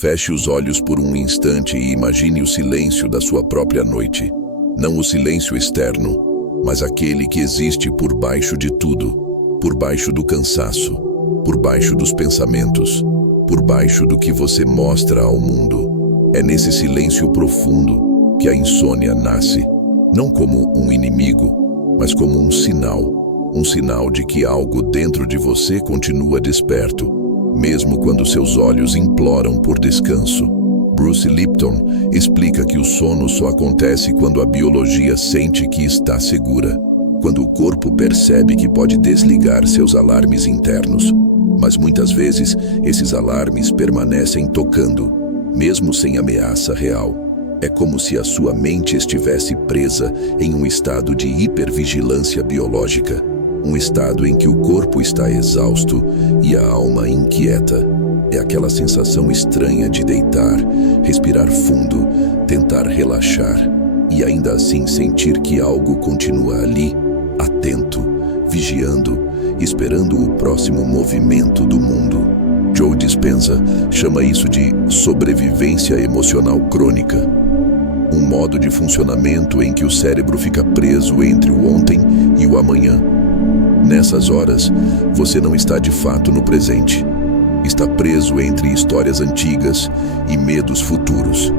Feche os olhos por um instante e imagine o silêncio da sua própria noite. Não o silêncio externo, mas aquele que existe por baixo de tudo, por baixo do cansaço, por baixo dos pensamentos, por baixo do que você mostra ao mundo. É nesse silêncio profundo que a insônia nasce, não como um inimigo, mas como um sinal de que algo dentro de você continua desperto, mesmo quando seus olhos imploram por descanso. Bruce Lipton explica que o sono só acontece quando a biologia sente que está segura, quando o corpo percebe que pode desligar seus alarmes internos. Mas muitas vezes, esses alarmes permanecem tocando, mesmo sem ameaça real. É como se a sua mente estivesse presa em um estado de hipervigilância biológica, um estado em que o corpo está exausto e a alma inquieta. É aquela sensação estranha de deitar, respirar fundo, tentar relaxar e ainda assim sentir que algo continua ali, atento, vigiando, esperando o próximo movimento do mundo. Joe Dispenza chama isso de sobrevivência emocional crônica. Um modo de funcionamento em que o cérebro fica preso entre o ontem e o amanhã. Nessas horas, você não está de fato no presente. Está preso entre histórias antigas e medos futuros.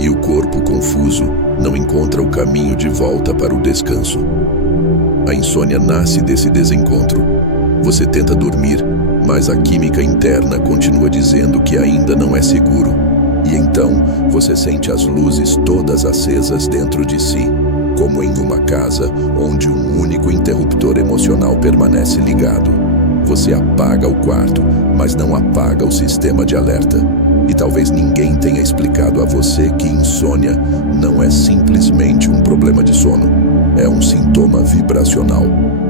E o corpo confuso não encontra o caminho de volta para o descanso. A insônia nasce desse desencontro. Você tenta dormir, mas a química interna continua dizendo que ainda não é seguro. E então, você sente as luzes todas acesas dentro de si, como em uma casa onde um único interruptor emocional permanece ligado. Você apaga o quarto, mas não apaga o sistema de alerta. E talvez ninguém tenha explicado a você que insônia não é simplesmente um problema de sono. É um sintoma vibracional.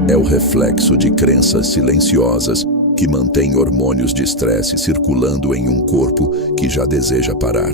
É o reflexo de crenças silenciosas que mantém hormônios de estresse circulando em um corpo que já deseja parar.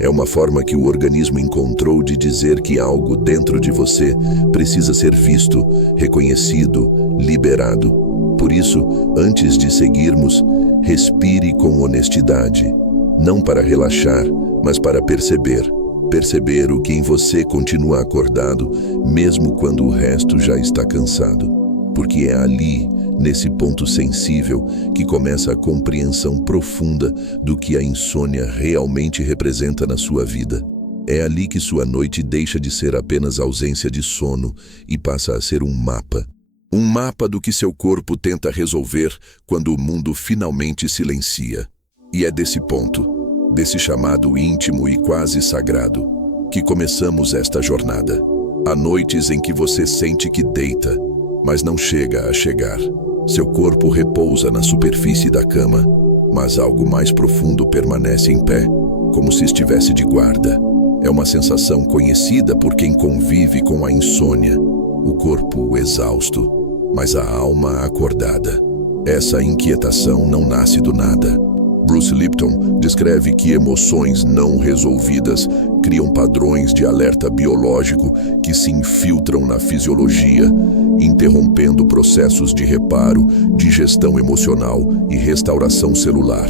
É uma forma que o organismo encontrou de dizer que algo dentro de você precisa ser visto, reconhecido, liberado. Por isso, antes de seguirmos, respire com honestidade. Não para relaxar, mas para perceber. Perceber o que em você continua acordado, mesmo quando o resto já está cansado. Porque é ali, nesse ponto sensível, que começa a compreensão profunda do que a insônia realmente representa na sua vida. É ali que sua noite deixa de ser apenas ausência de sono e passa a ser um mapa. Um mapa do que seu corpo tenta resolver quando o mundo finalmente silencia. E é desse ponto, desse chamado íntimo e quase sagrado, que começamos esta jornada. Há noites em que você sente que deita, mas não chega a chegar. Seu corpo repousa na superfície da cama, mas algo mais profundo permanece em pé, como se estivesse de guarda. É uma sensação conhecida por quem convive com a insônia. O corpo exausto, mas a alma acordada. Essa inquietação não nasce do nada. Bruce Lipton descreve que emoções não resolvidas criam padrões de alerta biológico que se infiltram na fisiologia, interrompendo processos de reparo, digestão emocional e restauração celular.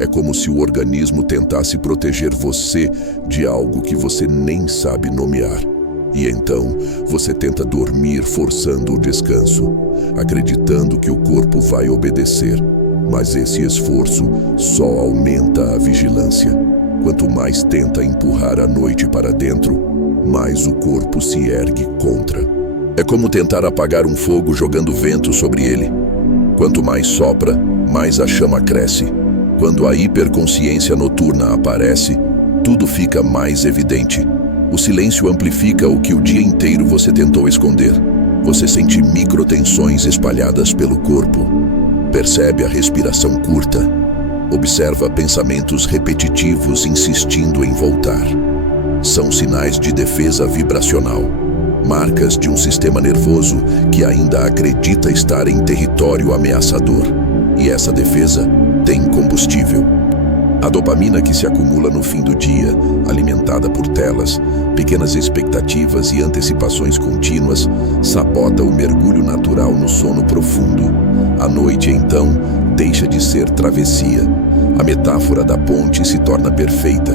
É como se o organismo tentasse proteger você de algo que você nem sabe nomear. E então, você tenta dormir forçando o descanso, acreditando que o corpo vai obedecer. Mas esse esforço só aumenta a vigilância. Quanto mais tenta empurrar a noite para dentro, mais o corpo se ergue contra. É como tentar apagar um fogo jogando vento sobre ele. Quanto mais sopra, mais a chama cresce. Quando a hiperconsciência noturna aparece, tudo fica mais evidente. O silêncio amplifica o que o dia inteiro você tentou esconder. Você sente microtensões espalhadas pelo corpo. Percebe a respiração curta. Observa pensamentos repetitivos insistindo em voltar. São sinais de defesa vibracional. Marcas de um sistema nervoso que ainda acredita estar em território ameaçador. E essa defesa tem combustível. A dopamina que se acumula no fim do dia, alimentada por telas, pequenas expectativas e antecipações contínuas, sabota o mergulho natural no sono profundo. A noite, então, deixa de ser travessia. A metáfora da ponte se torna perfeita.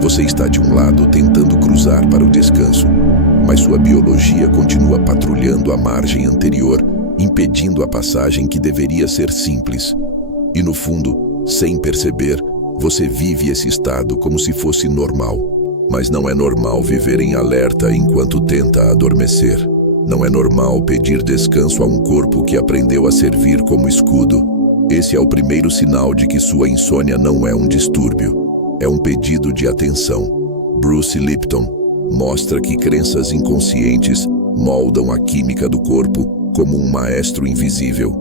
Você está de um lado tentando cruzar para o descanso, mas sua biologia continua patrulhando a margem anterior, impedindo a passagem que deveria ser simples. E no fundo, sem perceber, você vive esse estado como se fosse normal. Mas não é normal viver em alerta enquanto tenta adormecer. Não é normal pedir descanso a um corpo que aprendeu a servir como escudo. Esse é o primeiro sinal de que sua insônia não é um distúrbio. É um pedido de atenção. Bruce Lipton mostra que crenças inconscientes moldam a química do corpo como um maestro invisível.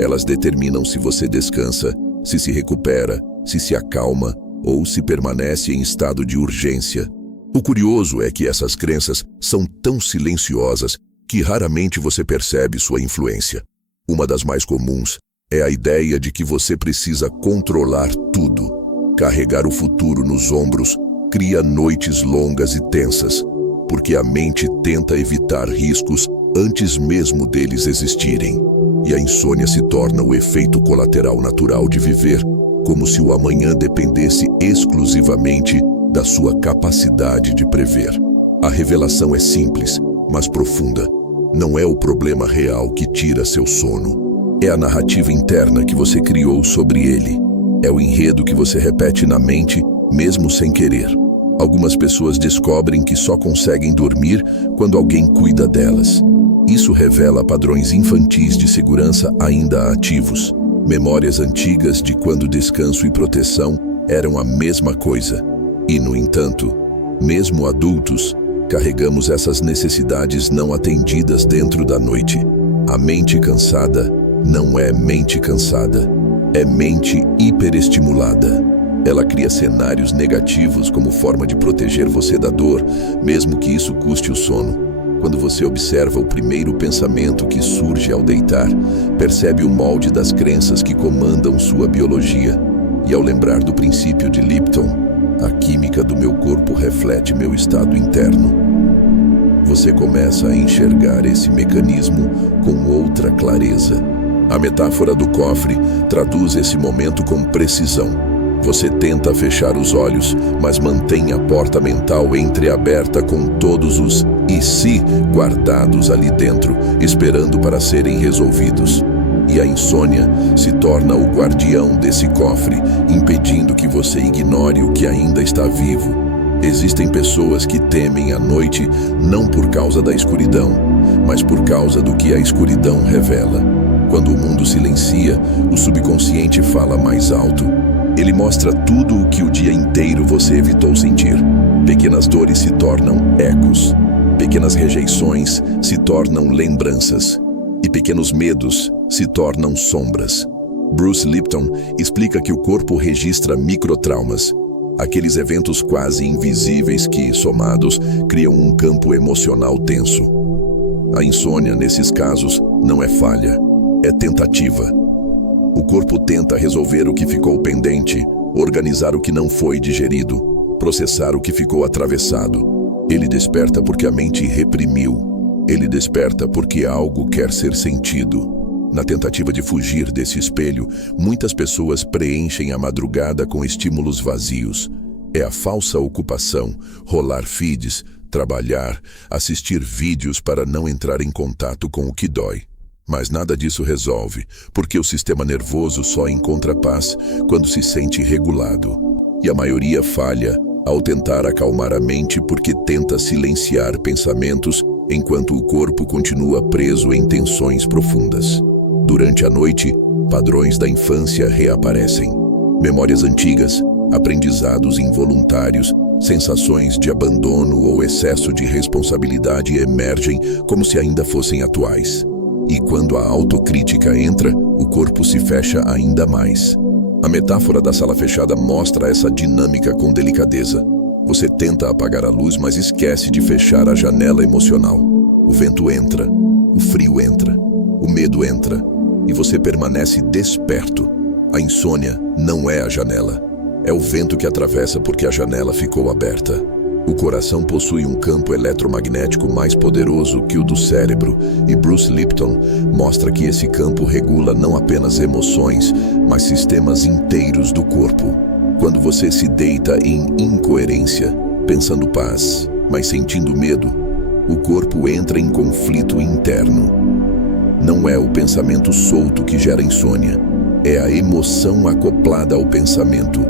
Elas determinam se você descansa, se recupera, se acalma ou se permanece em estado de urgência. O curioso é que essas crenças são tão silenciosas que raramente você percebe sua influência. Uma das mais comuns é a ideia de que você precisa controlar tudo. Carregar o futuro nos ombros cria noites longas e tensas, porque a mente tenta evitar riscos antes mesmo deles existirem. E a insônia se torna o efeito colateral natural de viver, como se o amanhã dependesse exclusivamente da sua capacidade de prever. A revelação é simples, mas profunda. Não é o problema real que tira seu sono. É a narrativa interna que você criou sobre ele. É o enredo que você repete na mente, mesmo sem querer. Algumas pessoas descobrem que só conseguem dormir quando alguém cuida delas. Isso revela padrões infantis de segurança ainda ativos. Memórias antigas de quando descanso e proteção eram a mesma coisa. E, no entanto, mesmo adultos, carregamos essas necessidades não atendidas dentro da noite. A mente cansada não é mente cansada, é mente hiperestimulada. Ela cria cenários negativos como forma de proteger você da dor, mesmo que isso custe o sono. Quando você observa o primeiro pensamento que surge ao deitar, percebe o molde das crenças que comandam sua biologia. E ao lembrar do princípio de Lipton, a química do meu corpo reflete meu estado interno. Você começa a enxergar esse mecanismo com outra clareza. A metáfora do cofre traduz esse momento com precisão. Você tenta fechar os olhos, mas mantém a porta mental entreaberta com todos os "e se" guardados ali dentro, esperando para serem resolvidos. E a insônia se torna o guardião desse cofre, impedindo que você ignore o que ainda está vivo. Existem pessoas que temem a noite não por causa da escuridão, mas por causa do que a escuridão revela. Quando o mundo silencia, o subconsciente fala mais alto. Ele mostra tudo o que o dia inteiro você evitou sentir. Pequenas dores se tornam ecos. Pequenas rejeições se tornam lembranças. E pequenos medos se tornam sombras. Bruce Lipton explica que o corpo registra microtraumas, aqueles eventos quase invisíveis que, somados, criam um campo emocional tenso. A insônia, nesses casos, não é falha, é tentativa. O corpo tenta resolver o que ficou pendente, organizar o que não foi digerido, processar o que ficou atravessado. Ele desperta porque a mente reprimiu. Ele desperta porque algo quer ser sentido. Na tentativa de fugir desse espelho, muitas pessoas preenchem a madrugada com estímulos vazios. É a falsa ocupação, rolar feeds, trabalhar, assistir vídeos para não entrar em contato com o que dói. Mas nada disso resolve, porque o sistema nervoso só encontra paz quando se sente regulado. E a maioria falha ao tentar acalmar a mente porque tenta silenciar pensamentos enquanto o corpo continua preso em tensões profundas. Durante a noite, padrões da infância reaparecem. Memórias antigas, aprendizados involuntários, sensações de abandono ou excesso de responsabilidade emergem como se ainda fossem atuais. E quando a autocrítica entra, o corpo se fecha ainda mais. A metáfora da sala fechada mostra essa dinâmica com delicadeza. Você tenta apagar a luz, mas esquece de fechar a janela emocional. O vento entra, o frio entra, o medo entra, e você permanece desperto. A insônia não é a janela, É o vento que atravessa porque a janela ficou aberta. O coração possui um campo eletromagnético mais poderoso que o do cérebro, e Bruce Lipton mostra que esse campo regula não apenas emoções, mas sistemas inteiros do corpo. Quando você se deita em incoerência, pensando paz, mas sentindo medo, o corpo entra em conflito interno. Não é o pensamento solto que gera insônia, é a emoção acoplada ao pensamento.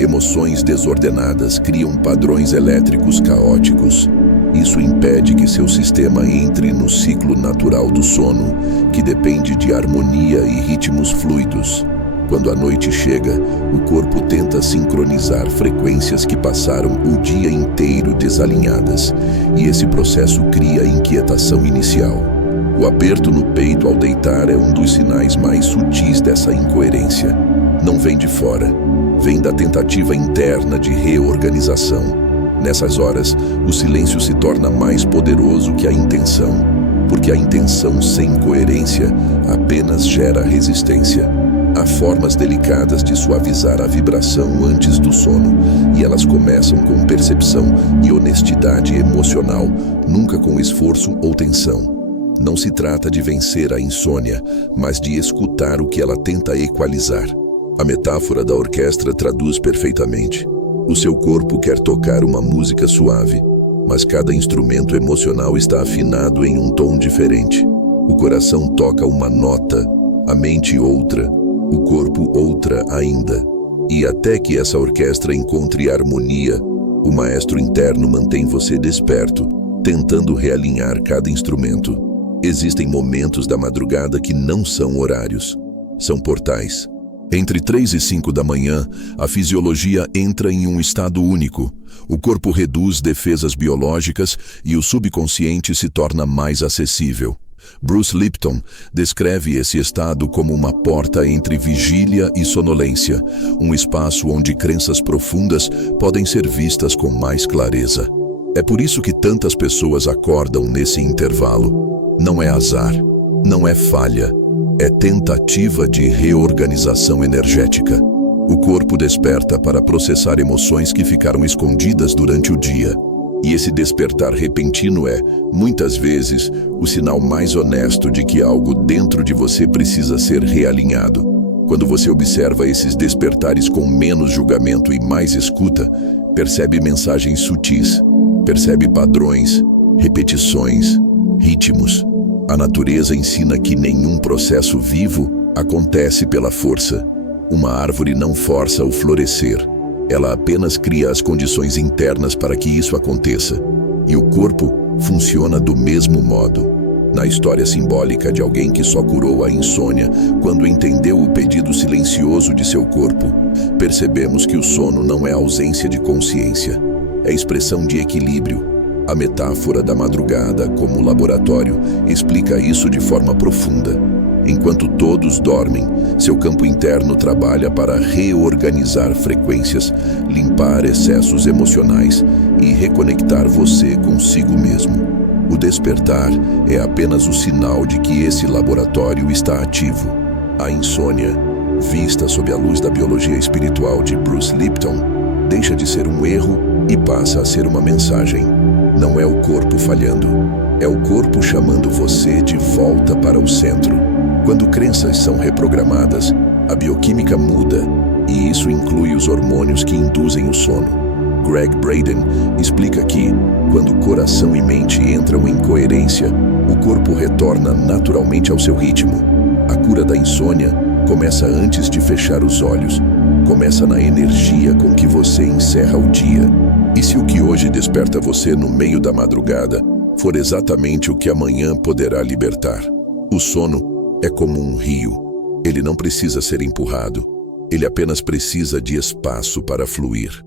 Emoções desordenadas criam padrões elétricos caóticos. Isso impede que seu sistema entre no ciclo natural do sono, que depende de harmonia e ritmos fluidos. Quando a noite chega, o corpo tenta sincronizar frequências que passaram o dia inteiro desalinhadas, e esse processo cria inquietação inicial. O aperto no peito ao deitar é um dos sinais mais sutis dessa incoerência. Não vem de fora, vem da tentativa interna de reorganização. Nessas horas, o silêncio se torna mais poderoso que a intenção, porque a intenção sem coerência apenas gera resistência. Há formas delicadas de suavizar a vibração antes do sono, e elas começam com percepção e honestidade emocional, nunca com esforço ou tensão. Não se trata de vencer a insônia, mas de escutar o que ela tenta equalizar. A metáfora da orquestra traduz perfeitamente. O seu corpo quer tocar uma música suave, mas cada instrumento emocional está afinado em um tom diferente. O coração toca uma nota, a mente outra, o corpo outra ainda. E até que essa orquestra encontre harmonia, o maestro interno mantém você desperto, tentando realinhar cada instrumento. Existem momentos da madrugada que não são horários, são portais. Entre 3 e 5 da manhã, a fisiologia entra em um estado único. O corpo reduz defesas biológicas e o subconsciente se torna mais acessível. Bruce Lipton descreve esse estado como uma porta entre vigília e sonolência, um espaço onde crenças profundas podem ser vistas com mais clareza. É por isso que tantas pessoas acordam nesse intervalo. Não é azar, não é falha, é tentativa de reorganização energética. O corpo desperta para processar emoções que ficaram escondidas durante o dia. E esse despertar repentino é, muitas vezes, o sinal mais honesto de que algo dentro de você precisa ser realinhado. Quando você observa esses despertares com menos julgamento e mais escuta, percebe mensagens sutis, percebe padrões, repetições, ritmos. A natureza ensina que nenhum processo vivo acontece pela força. Uma árvore não força o florescer. Ela apenas cria as condições internas para que isso aconteça. E o corpo funciona do mesmo modo. Na história simbólica de alguém que só curou a insônia quando entendeu o pedido silencioso de seu corpo, percebemos que o sono não é ausência de consciência, é expressão de equilíbrio. A metáfora da madrugada como laboratório explica isso de forma profunda. Enquanto todos dormem, seu campo interno trabalha para reorganizar frequências, limpar excessos emocionais e reconectar você consigo mesmo. O despertar é apenas o sinal de que esse laboratório está ativo. A insônia, vista sob a luz da biologia espiritual de Bruce Lipton, deixa de ser um erro e passa a ser uma mensagem. Não é o corpo falhando, é o corpo chamando você de volta para o centro. Quando crenças são reprogramadas, a bioquímica muda, e isso inclui os hormônios que induzem o sono. Greg Braden explica que, quando coração e mente entram em coerência, o corpo retorna naturalmente ao seu ritmo. A cura da insônia começa antes de fechar os olhos, começa na energia com que você encerra o dia. E se o que hoje desperta você no meio da madrugada for exatamente o que amanhã poderá libertar? O sono é como um rio. Ele não precisa ser empurrado. Ele apenas precisa de espaço para fluir.